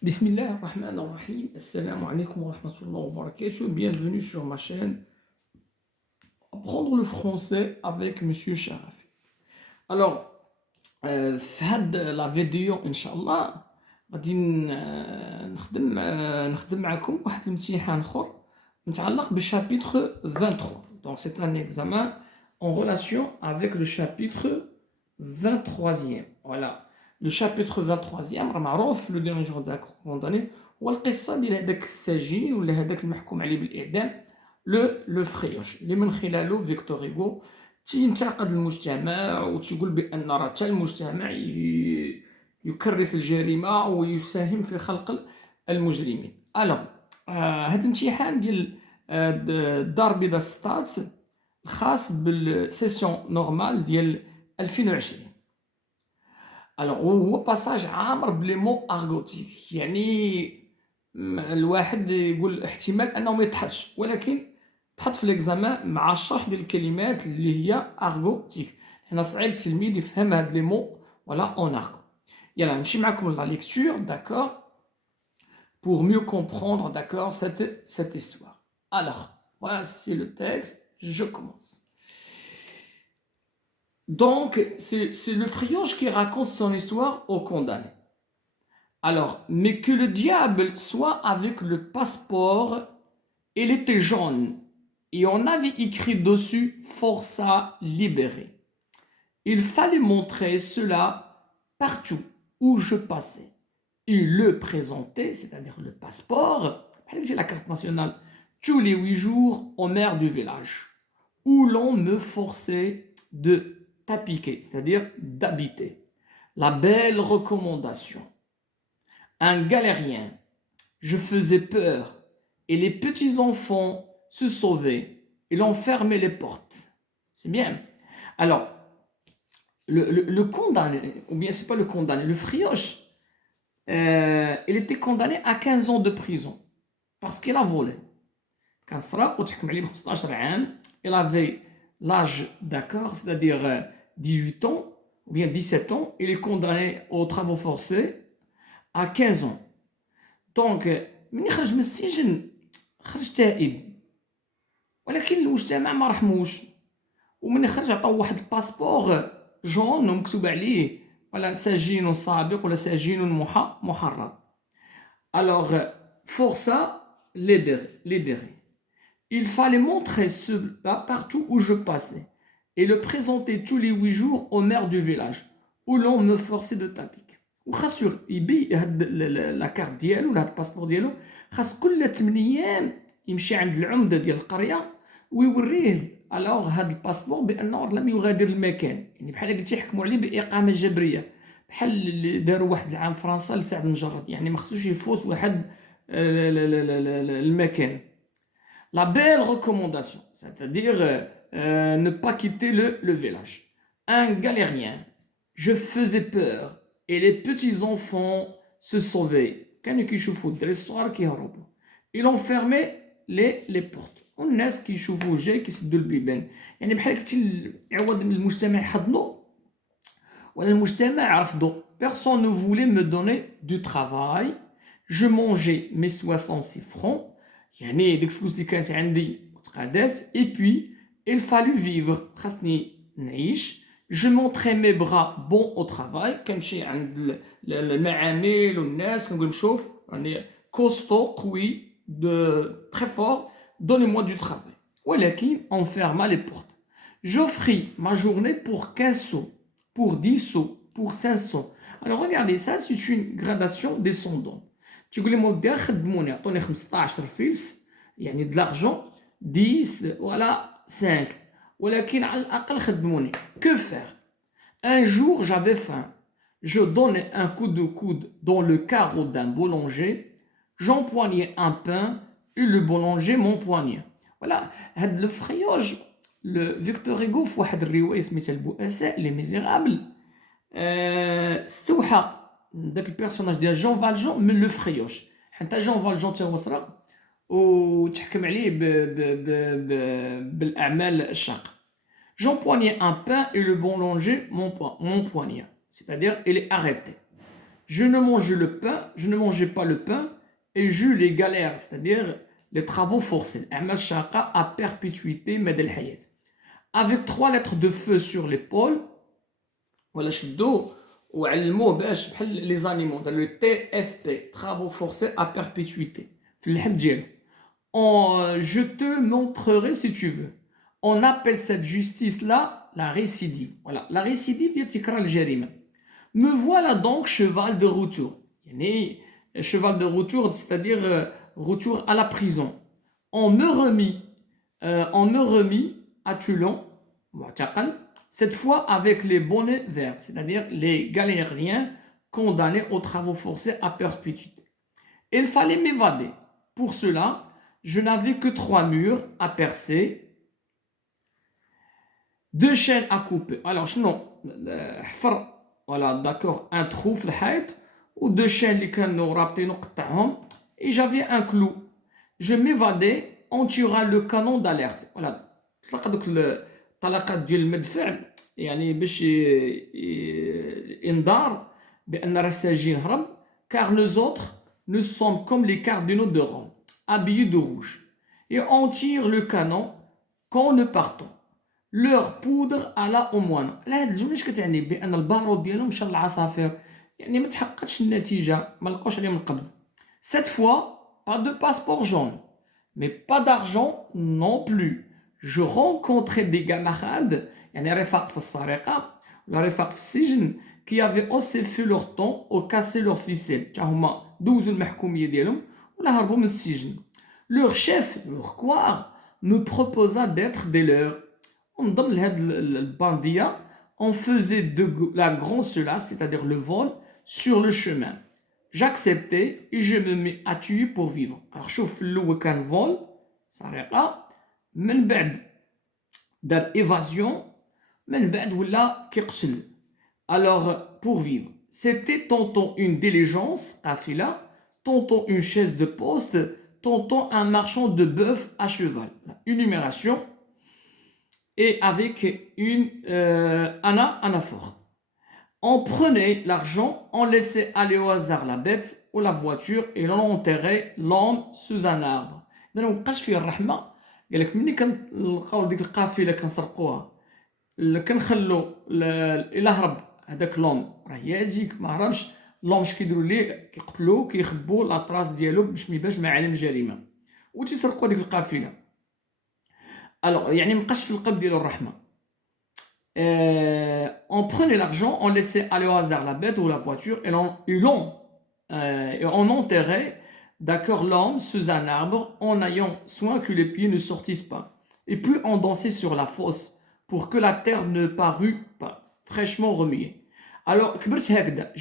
Bismillah ar-Rahman ar-Rahim. Assalamu alaikum wa rahmatullahi wa barakatuh. Bienvenue sur ma chaîne Apprendre le français avec Monsieur Sharafi. Alors, في هاد لا فيديو إن شاء الله غادي نخدم معكم واحد الامتحان آخر متعلق بالشابيتر 23. Donc, c'est un examen en relation avec le chapitre 23e. Voilà. Le chapitre 23e راه معروف لو ديرني جور داك كونداني هو القصه ديال هذاك السجين ولا هذاك المحكوم عليه بالاعدام لو فريوش اللي من خلاله فيكتور هيغو تينتقد المجتمع وتيقول بان راه حتى المجتمع يكرس الجريمه ويساهم في خلق المجرمين. الوغ هذا الامتحان ديال الدار البيضاء ستاتس الخاص بالسيسيون نورمال ديال 2020. الوغ هو باساج عامر بلي مو ارغوتيك، يعني الواحد يقول احتمال انه ما يتحطش، ولكن تحط في ليكزامان مع الشرح ديال الكلمات اللي هي ارغوتيك. هنا صعيب التلميذ يفهم هاد لي مو ولا اون ارغو. يلا نمشي معكم لا ليكتور، داكور، pour mieux comprendre, d'accord, cette histoire. Alors, voici le texte, je commence. Donc, c'est le Frioche qui raconte son histoire au condamné. Alors, mais que le diable soit avec le passeport, il était jaune, et on avait écrit dessus Força libéré. Il fallait montrer cela partout où je passais. Et le présenter, c'est-à-dire le passeport, j'ai la carte nationale, tous les 8 jours au maire du village, où l'on me forçait de t'appliquer, c'est-à-dire d'habiter. La belle recommandation. Un galérien, je faisais peur, et les petits-enfants se sauvaient, et l'on fermait les portes. C'est bien. Alors, le condamné, ou bien c'est pas le condamné, le frioche, il était condamné à 15 ans de prison, parce qu'il a volé. كان سرق وتحكم عليه ب 15 عام. Il avait l'âge, d'accord, c'est-à-dire 18 ans, ou bien 17 ans. Il est condamné aux travaux forcés à 15 ans. Donc, من خرج من السجن خرج تائب، ولكن المجتمع ما رحموش، ومن خرج عطاو واحد الباسبور جون ومكتوب عليه ولا سجين سابق ولا سجين محرر. Alors, força libéré. Il fallait montrer cela partout où je passais et le présenter tous les 8 jours au maire du village où l'on me forçait de t'appliquer. وخاص يبي هاد لا كارت ديالو ولا هاد الباسبور ديالو خاص كل 8 ايام يمشي عند العمده ديال القريه ويوريه الوغ هاد الباسبور بانه لم يغادر المكان، يعني بحال قلتي يحكموا عليه باقامه جبريه، بحال اللي داروا واحد العام في فرنسا لسعد المجرد، يعني ما خصوش يفوت واحد المكان. La belle recommandation, c'est-à-dire ne pas quitter le village. Un galérien, je faisais peur et les petits-enfants se sauvaient. كانوا كيشوفوا الدراري الصغار كيهربوا. Ils ont fermé les portes. والناس كيشوفوا جاي كيسدوا البيبان. يعني بحال قلتي عوض المجتمع يحضنوا ولا المجتمع رفضوا. Personne ne voulait me donner du travail. Je mangeais mes 66 francs. يعني ديك الفلوس اللي كانت عندي متقاداس. Et puis il fallut vivre. خاصني نعيش. Je montrais mes bras bons au travail. كنمشي عند المعامل والناس كنقول شوف راني كوستو قوي de très fort, donnez-moi du travail. ولكن on ferma les portes. J'offris ma journée pour 15 sous, pour 10 sous, pour 5 sous. Alors regardez, ça c'est une gradation descendante. تقول لي مودي خدموني عطوني 15 فلس يعني de l'argent 10 ولا 5 ولكن على الأقل خدموني. Que faire? Un jour j'avais faim. Je donnais un coup de coude dans le carreau d'un boulanger. J'empoignais un pain et le boulanger m'empoignait. Voilà, هاد le frioche, le Victor Hugo في واحد الرواية سميتها البؤساء لي ميزيرابل استوحى داك البيرسوناج ديال جون فالجون من لو فريوش، حتى جون فالجون تا هو سرق وتحكم عليه بالاعمال الشاقه. J'empoignais un pain et le boulanger m'empoignait, c'est-à-dire il est arrêté. Je ne mangeais le pain, je ne mangeais pas le pain et j'eus les galères, c'est-à-dire les travaux forcés. Amal shaqa à perpétuité medel hayat. Avec 3 lettres de feu sur l'épaule, voilà, شدو وعلموه باش بحال les animaux, dans le TFP, travaux forcés à perpétuité. في اللحم ديالو. Je te montrerai si tu veux. On appelle cette justice-là la récidive. Voilà, la récidive, il y a tikrar al-jarima. Me voilà donc cheval de retour. Yani, cheval de retour, c'est-à-dire retour à la prison. On me remit à Toulon, cette fois avec les bonnets verts, c'est-à-dire les galériens condamnés aux travaux forcés à perpétuité. Il fallait m'évader. Pour cela, je n'avais que 3 murs à percer, 2 chaînes à couper. Alors, non, voilà, d'accord, un trou في الحيط ou 2 chaînes اللي كانوا رابطين وقطعهم et j'avais un clou. Je m'évadais, on tirera le canon d'alerte. Voilà, طلق دوك الطلقات ديال المدفع يعني باش انذار بان راه ساجين هرب car nous autres nous sommes comme les cardinaux de Rome habillés de rouge et on tire le canon quand nous partons. Leur poudre alla au moine. لا هاد الجمله اش كتعني بان البارود ديالهم مشى للعصافير يعني ما تحققتش النتيجه ما لقاوش عليهم القبض. Cette fois pas de passeport jaune mais pas d'argent non plus. Je rencontrais des camarades يعني رفاق في السرقه ولا رفاق في السجن qui avaient aussi fait leur temps ou cassé leur ficelle. تا هما دوزوا المحكوميه ديالهم ولا هربوا من السجن. Leur chef, leur couard, me proposa d'être des leurs. انضم لهاد البانديه on faisait de la grande solace, c'est-à-dire le vol, sur le chemin. J'acceptais et je me mis à tuer pour vivre. Alors شوف في الاول كان vol سرقه من بعد دار évasion من بعد ولا كيقتل. Alors pour vivre c'était tantôt une diligence قافله tantôt une chaise de poste tantôt un marchand de bœuf à cheval. Une numération et avec une anaphore. On prenait l'argent, on laissait aller au hasard la bête ou la voiture et l'on enterrait l'homme sous un arbre. إذا مبقاش فيه الرحمة. قال لك ملي كنلقاو ديك القافلة كنسرقوها كنخلو إلا هرب هذاك لوم راه يجيك ما هربش لوم اش كيديروا ليه كيقتلوه كيخبوا لاطراس ديالو باش ما يبانش معالم الجريمة وتيسرقوا ديك القافلة. Alors يعني مبقاش في القلب ديالو الرحمة. On prenait l'argent, on laissait aller au hasard la bête ou la voiture et on enterrait, d'accord, l'homme sous un arbre en ayant soin que les pieds ne sortissent pas. Et puis on dansait sur la fosse pour que la terre ne parût pas fraîchement remuée. Alors,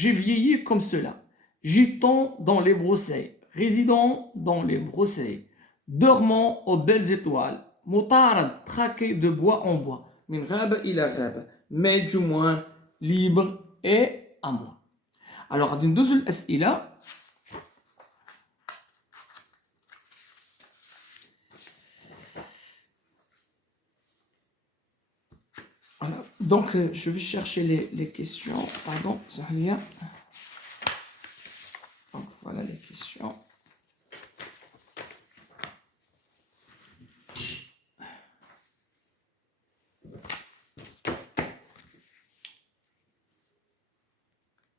j'ai vieilli comme cela, gitant dans les broussailles, résidant dans les broussailles, dormant aux belles étoiles, motard traqué de bois en bois. من غابة إلى غابة mais du moins libre et à moi. Alors غادي ندوزو الأسئلة. Alors, donc je vais chercher les questions. Pardon, Zahlia. Donc voilà les questions.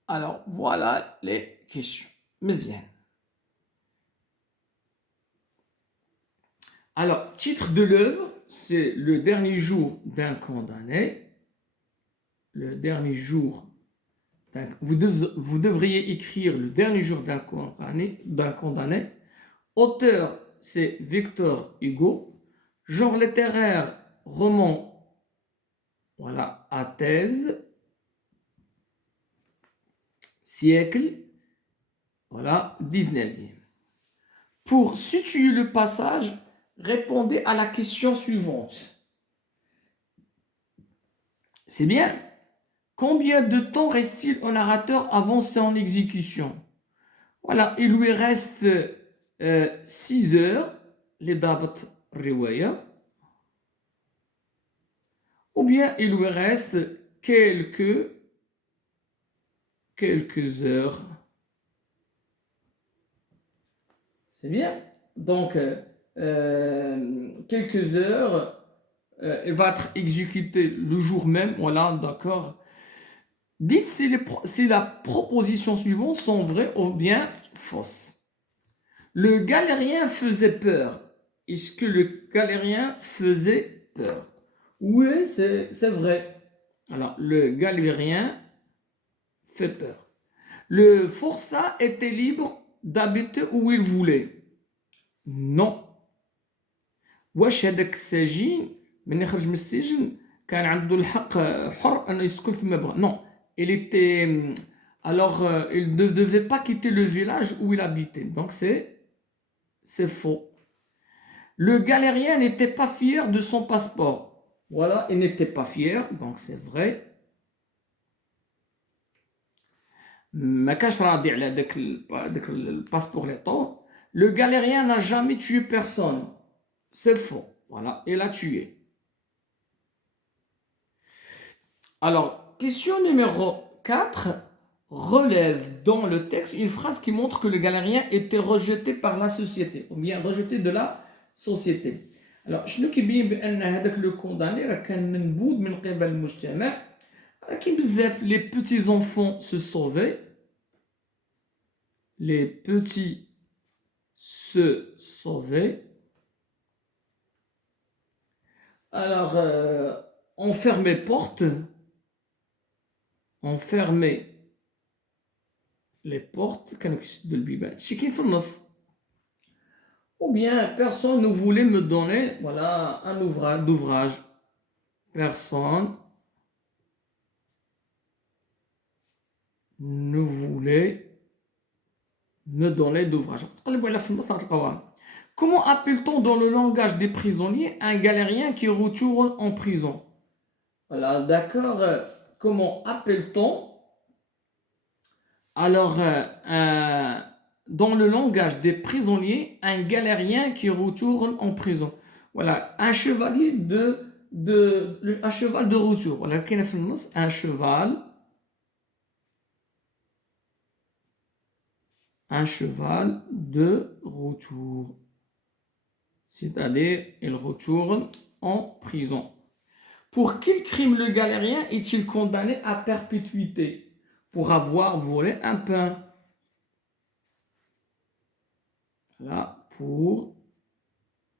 Alors, voilà les questions. مزيان. Alors, titre de l'œuvre, c'est le dernier jour d'un condamné. Le dernier jour vous devriez écrire le dernier jour d'un condamné. Auteur, c'est Victor Hugo. Genre littéraire, roman, voilà, à thèse. Siècle, voilà, 19e. Pour situer le passage, répondez à la question suivante. C'est bien. Combien de temps reste-t-il au narrateur avant son exécution? Voilà, il lui reste 6 heures, les dabat riwaya. Ou bien il lui reste quelques heures C'est bien. Donc, quelques heures, elle va être exécutée le jour même. Voilà, d'accord. Dites si la proposition suivante sont vraies ou bien fausses. Le galérien faisait peur. Est-ce que le galérien faisait peur? Oui, c'est vrai. Alors, le galérien fait peur. Le forçat était libre d'habiter où il voulait. Non. واش هذاك السجين من يخرج من السجن كان عنده الحق حر انه يسكن فيما بغى. Non. Il était alors il ne devait pas quitter le village où il habitait. Donc c'est faux. Le galérien n'était pas fier de son passeport. Voilà, il n'était pas fier, donc c'est vrai. ما كانش راضي على داك الباسبور اللي عطوه. Le galérien n'a jamais tué personne. C'est faux. Voilà, il a tué. Alors, question numéro 4 relève dans le texte une phrase qui montre que le galérien était rejeté par la société, ou bien rejeté de la société. Alors, شنو كيبين بان هذاك لو كونداني راه كان منبوذ من قبل المجتمع. كاين بزاف les petits enfants se sauvaient. Les petits se sauvaient. Alors, on fermait portes. On fermait les portes. كانوا كيسدوا البيبان. شي كاين في النص. Ou bien personne ne voulait me donner, voilà, un ouvrage. Personne ne voulait me donner d'ouvrage. Comment appelle-t-on dans le langage des prisonniers un galérien qui retourne en prison? Voilà, d'accord. Comment appelle-t-on alors dans le langage des prisonniers un galérien qui retourne en prison? Voilà, un chevalier un cheval de retour. Voilà, un cheval. Un cheval de retour. C'est-à-dire, il retourne en prison. Pour quel crime le galérien est-il condamné à perpétuité? Pour avoir volé un pain. Là, pour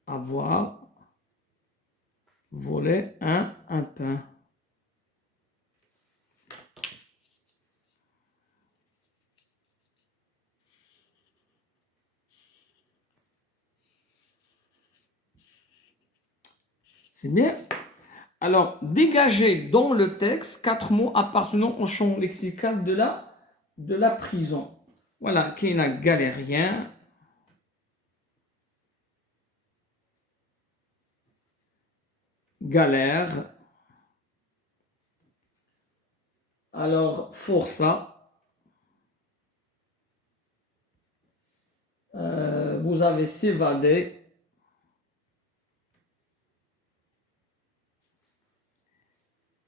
avoir volé un pain. C'est bien. Alors, dégagez dans le texte 4 mots appartenant au champ lexical de la prison. Voilà, qui est un galérien. Galère. Alors, forçat. Vous avez s'évader.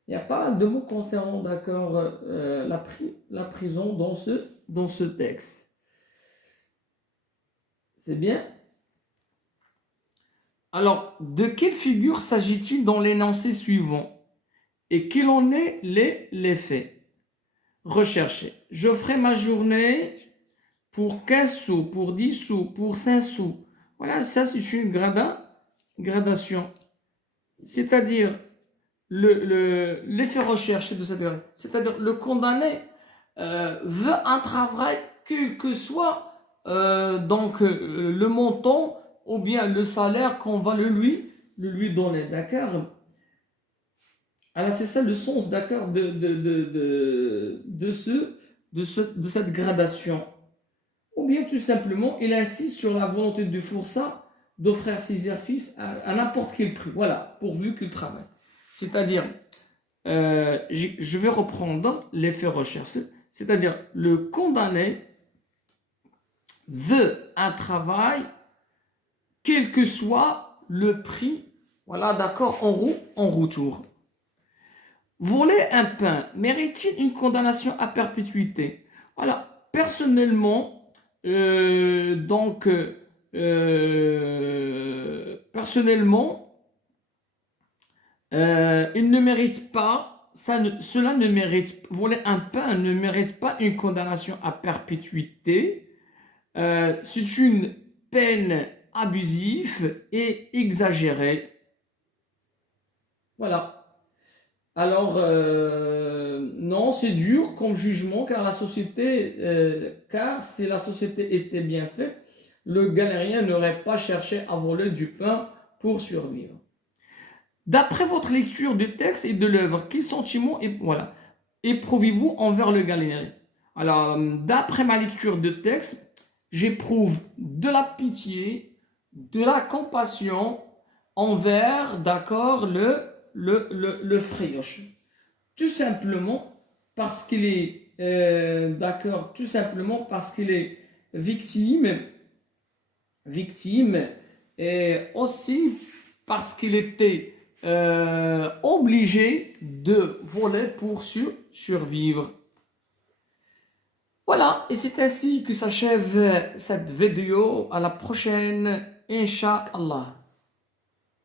Il y a pas de mots concernant, d'accord, la prison dans ce texte. C'est bien. Alors, de quelle figure s'agit-il dans l'énoncé suivant? Et quel en est les faits? Recherchez. Je ferai ma journée pour 15 sous, pour 10 sous, pour 5 sous. Voilà, ça c'est une gradation. C'est-à-dire, l'effet recherché de cette règle. C'est-à-dire, le condamné veut un travail quel que soit le montant ou bien le salaire qu'on va le lui donner, d'accord? Alors c'est ça le sens, d'accord, de cette gradation. Ou bien tout simplement, il insiste sur la volonté du forçat d'offrir ses exercices à n'importe quel prix, voilà, pourvu qu'il travaille. C'est-à-dire, je vais reprendre l'effet recherche, c'est-à-dire le condamné veut un travail quel que soit le prix, voilà, d'accord, en retour. Voler un pain mérite-t-il une condamnation à perpétuité? Voilà, personnellement, personnellement, il ne mérite pas, cela ne mérite, voler un pain ne mérite pas une condamnation à perpétuité. C'est une peine abusive et exagérée. Voilà. Alors, non, c'est dur comme jugement car si la société était bien faite, le galérien n'aurait pas cherché à voler du pain pour survivre. D'après votre lecture du texte et de l'œuvre, quel sentiment voilà, éprouvez-vous envers le galérien? Alors, d'après ma lecture de texte, j'éprouve de la pitié, de la compassion envers, d'accord, le frioche. Tout simplement parce qu'il est, d'accord, tout simplement parce qu'il est victime, victime, et aussi parce qu'il était obligé de voler pour survivre. Voilà, et c'est ainsi que s'achève cette vidéo. À la prochaine, Inch'Allah.